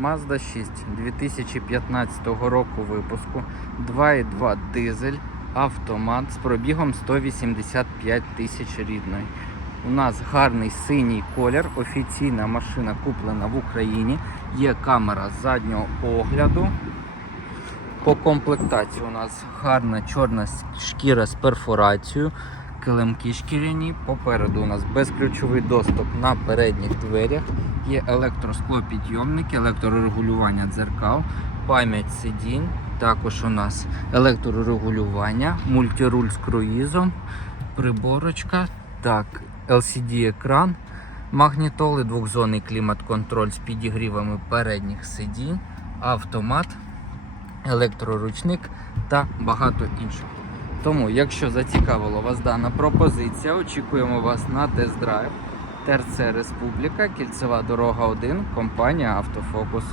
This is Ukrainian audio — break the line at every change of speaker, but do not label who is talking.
Mazda 6 2015 року випуску, 2,2 дизель, автомат з пробігом 185 тисяч рідної. У нас гарний синій колір, офіційна машина куплена в Україні. Є камера заднього огляду. По комплектації у нас гарна чорна шкіра з перфорацією, килимки шкіряні. Попереду у нас безключовий доступ на передніх дверях. Є електросклопідйомники, електрорегулювання дзеркал, пам'ять сидінь. Також у нас електрорегулювання, мультируль з круїзом, приборочка, так, LCD-екран, магнітоли, двохзонний клімат-контроль з підігрівами передніх сидінь, автомат, електроручник та багато іншого. Тому, якщо зацікавила вас дана пропозиція, очікуємо вас на тест-драйв. ТРЦ Республіка, кільцева дорога 1, компанія Автофокус.